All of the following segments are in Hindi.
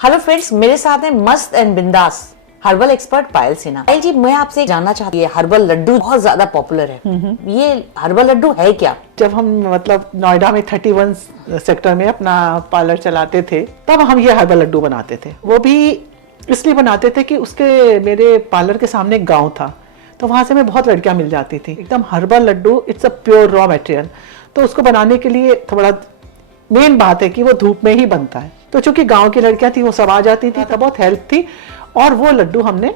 हेलो फ्रेंड्स, मेरे साथ है मस्त एंड बिंदास हर्बल एक्सपर्ट पायल सिन्हा। पायल जी, मैं आपसे जानना चाहती हूँ, हर्बल लड्डू बहुत ज्यादा पॉपुलर है, ये हर्बल लड्डू है क्या? जब हम नोएडा में 31 सेक्टर में अपना पार्लर चलाते थे, तब हम ये हर्बल लड्डू बनाते थे। वो भी इसलिए बनाते थे कि उसके मेरे पार्लर के सामने एक गांव था, तो वहां से हमें बहुत लड़कियां मिल जाती थी। एकदम herbal laddoo, it's a pure raw material, तो उसको बनाने के लिए थोड़ा मेन बात है कि वो धूप में ही बनता है। तो चूंकि गांव की लड़कियां थी, वो सब आ जाती थी, तब बहुत हेल्प थी, और वो लड्डू हमने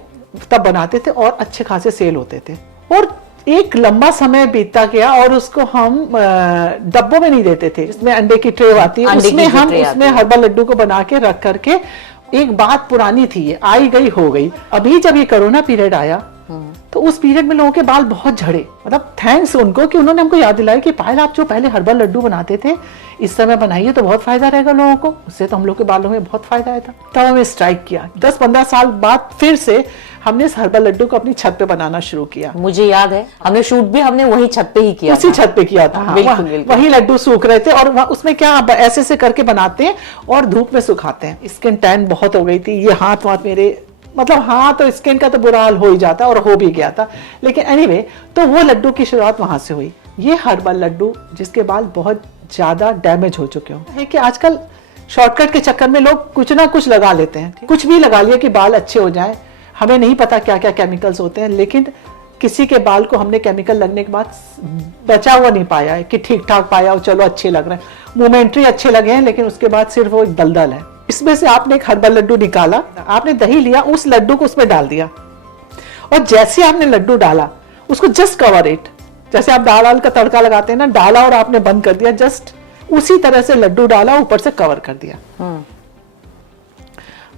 तब बनाते थे और अच्छे खासे सेल होते थे। और एक लंबा समय बीतता गया और उसको हम डब्बों में नहीं देते थे, जिसमें अंडे की ट्रे आती है, उसमें हम उसमें हर्बल लड्डू को बना के रख करके, एक बात पुरानी थी, ये आई गई हो गई। अभी जब ये कोरोना पीरियड आया तो उस पीरियड में लोगों के बाल बहुत झड़े। मतलब थैंक्स उनको कि उन्होंने हमको याद दिलाया कि पायल, आप जो पहले हर्बल लड्डू बनाते थे इस समय बनाइए तो बहुत फायदा रहेगा लोगों को, उससे तो हम लोग के बालों में बहुत फायदा आया था। तब हमें स्ट्राइक किया। 10-15 साल बाद फिर से हमने इस हर्बल लड्डू को अपनी छत पे बनाना शुरू किया। मुझे याद है, हमने शूट भी हमने वही छत पे ही किया, उसी छत पे किया था। हाँ, बिल्कुल, बिल्कुल। वही लड्डू सूख रहे थे और उसमें क्या ऐसे ऐसे करके बनाते हैं और धूप में सुखाते हैं। स्किन टैन बहुत हो गई थी, ये हाथ मेरे, मतलब हाथ और स्किन का तो बुरा हाल हो ही जाता और हो भी गया था। लेकिन एनीवे, तो वो लड्डू की शुरुआत वहां से हुई। ये हर्बल लड्डू जिसके बाल बहुत ज्यादा डैमेज हो चुके हो, है कि आजकल शॉर्टकट के चक्कर में लोग कुछ ना कुछ लगा लेते हैं, कुछ भी लगा लिया कि बाल अच्छे हो जाए। हमें नहीं पता क्या क्या केमिकल्स होते हैं, लेकिन किसी के बाल को हमने केमिकल लगने के बाद बचा हुआ नहीं पाया है कि ठीक ठाक पाया हो, चलो अच्छे लग रहे हैं, मोमेंट्री अच्छे लगे हैं, लेकिन उसके बाद सिर्फ वो एक दलदल है। इसमें से आपने एक हर्बल लड्डू निकाला, आपने दही लिया, उस लड्डू को उसमें डाल दिया, और जैसे आपने लड्डू डाला उसको जस्ट कवर इट, जैसे आप दाल का तड़का लगाते हैं ना, डाला और आपने बंद कर दिया, जस्ट उसी तरह से लड्डू डाला, ऊपर से कवर कर दिया।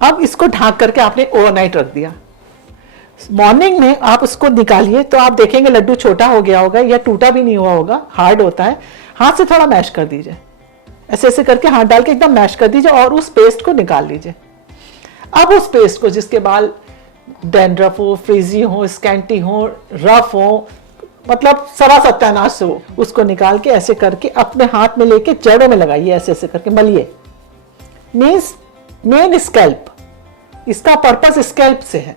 अब इसको ढांक करके आपने ओवरनाइट रख दिया। मॉर्निंग में आप उसको निकालिए तो आप देखेंगे लड्डू छोटा हो गया होगा या टूटा भी नहीं हुआ होगा, हार्ड होता है। हाथ से थोड़ा मैश कर दीजिए, ऐसे ऐसे करके हाथ डाल के एकदम मैश कर दीजिए और उस पेस्ट को निकाल लीजिए। अब उस पेस्ट को, जिसके बाल डैंड्रफ हो, फ्रीजी हो, स्कैंटी हो, रफ हो, मतलब सवा सत्यानाश हो, उसको निकाल के ऐसे करके अपने हाथ में लेके जड़ों में लगाइए, ऐसे ऐसे करके मलिए। मीन्स मेन स्कैल्प, इसका पर्पस स्कैल्प से है।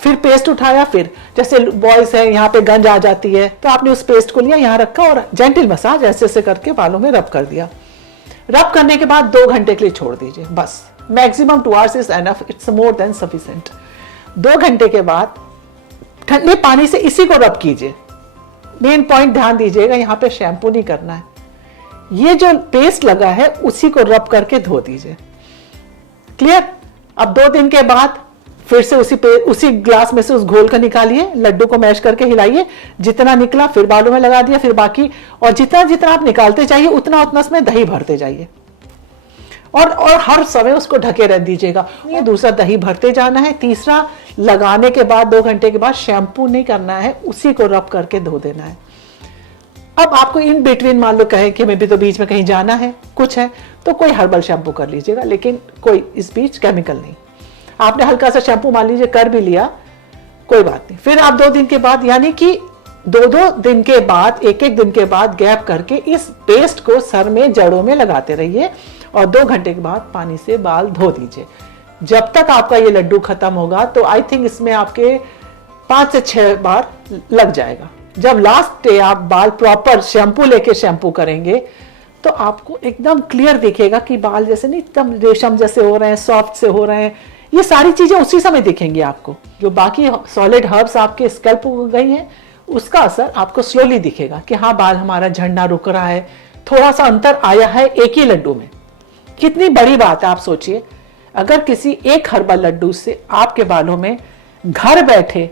फिर पेस्ट उठाया, फिर जैसे बॉयज है यहाँ पे गंज आ जाती है, तो आपने उस पेस्ट को लिया, यहाँ रखा और जेंटल मसाज ऐसे ऐसे करके बालों में रब कर दिया। रब करने के बाद 2 घंटे के लिए छोड़ दीजिए, बस। Maximum 2 hours is enough, it's more than sufficient. 2 घंटे के बाद ठंडे पानी से इसी को रब कीजिए। मेन पॉइंट ध्यान दीजिएगा, यहाँ पे शैम्पू नहीं करना है। ये जो पेस्ट लगा है उसी को रब करके धो दीजिए। क्लियर? अब 2 दिन के बाद फिर से उसी ग्लास में से उस घोल को निकालिए, लड्डू को मैश करके हिलाइए, जितना निकला फिर बालों में लगा दिया, फिर बाकी, और जितना जितना आप निकालते जाइए उतना उतना उसमें दही भरते जाइए, और हर समय उसको ढके रह दीजिएगा। ये दूसरा दही भरते जाना है। तीसरा, लगाने के बाद 2 घंटे के बाद शैम्पू नहीं करना है, उसी को रब करके धो देना है। अब आपको इन बिटवीन मान लो कहे कि मैं भी तो बीच में कहीं जाना है, कुछ है, तो कोई हर्बल शैम्पू कर लीजिएगा, लेकिन कोई इस बीच केमिकल नहीं। आपने हल्का सा शैम्पू मान लीजिए कर भी लिया, कोई बात नहीं। फिर आप 2 दिन के बाद, यानी कि 2-2 दिन के बाद, 1-1 दिन के बाद गैप करके इस पेस्ट को सर में, जड़ों में लगाते रहिए, और 2 घंटे के बाद पानी से बाल धो दीजिए। जब तक आपका ये लड्डू खत्म होगा तो आई थिंक इसमें आपके 5 से 6 बार लग जाएगा। जब लास्ट डे आप बाल प्रॉपर शैम्पू लेके शैम्पू करेंगे तो आपको एकदम क्लियर दिखेगा कि बाल जैसे नहीं, एकदम रेशम जैसे हो रहे हैं, सॉफ्ट से हो रहे हैं। ये सारी चीजें उसी समय दिखेंगी आपको। जो बाकी सॉलिड हर्ब्स आपके स्कैल्प हो गई हैं, उसका असर आपको स्लोली दिखेगा कि हाँ, बाल हमारा झड़ना रुक रहा है, थोड़ा सा अंतर आया है एक ही लड्डू में। कितनी बड़ी बात है, आप सोचिए, अगर किसी एक हर्बल लड्डू से आपके बालों में घर बैठे,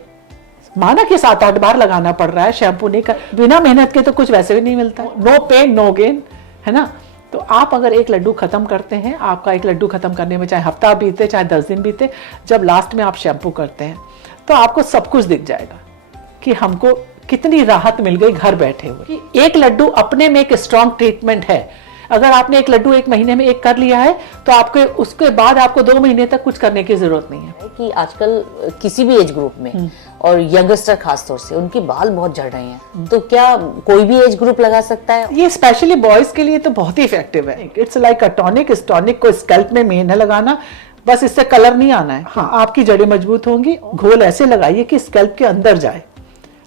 माना कि 7-8 बार लगाना पड़ रहा है, शैम्पू नहीं कर, बिना मेहनत के तो कुछ वैसे भी नहीं मिलता है। नो पेन नो गेन, है ना? तो आप अगर एक लड्डू खत्म करते हैं, आपका एक लड्डू खत्म करने में चाहे हफ्ता बीते, चाहे 10 दिन बीते, जब लास्ट में आप शैम्पू करते हैं तो आपको सब कुछ दिख जाएगा कि हमको कितनी राहत मिल गई घर बैठे हुए। एक लड्डू अपने में एक स्ट्रॉन्ग ट्रीटमेंट है। अगर आपने एक लड्डू 1 महीने में एक कर लिया है तो आपके उसके बाद आपको 2 महीने तक कुछ करने की जरूरत नहीं है। कि आजकल किसी भी एज ग्रुप में और यंगस्टर खासतौर से उनके बाल बहुत झड़ रहे हैं, तो क्या कोई भी एज ग्रुप लगा सकता है? ये स्पेशली बॉयज के लिए तो बहुत ही इफेक्टिव है। It's like a tonic. इस टॉनिक को स्कैल्प में मेन है लगाना, बस इससे कलर नहीं आना है। हाँ, आपकी जड़ें मजबूत होंगी। घोल ऐसे लगाइए कि स्कैल्प के अंदर जाए।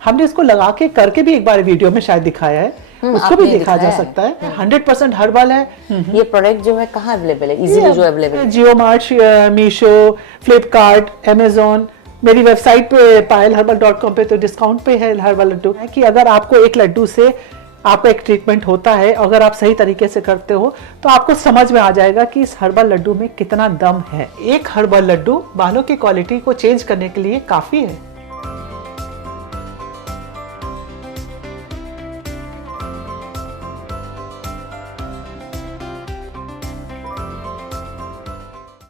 हमने इसको लगा के करके भी एक बार वीडियो में शायद दिखाया है, उसको भी देखा जा सकता है। 100% हर्बल है। ये प्रोडक्ट जो है कहाँ अवेलेबल है, इजीली जो अवेलेबल है? जियो मार्ट, मीशो, फ्लिपकार्ट, अमेजोन, मेरी वेबसाइट पे payalherbal.com पे तो डिस्काउंट पे है हर्बल लड्डू। कि अगर आपको एक लड्डू से आपका एक ट्रीटमेंट होता है, अगर आप सही तरीके से करते हो तो आपको समझ में आ जाएगा कि इस हर्बल लड्डू में कितना दम है। एक हर्बल लड्डू बालों की क्वालिटी को चेंज करने के लिए काफी है।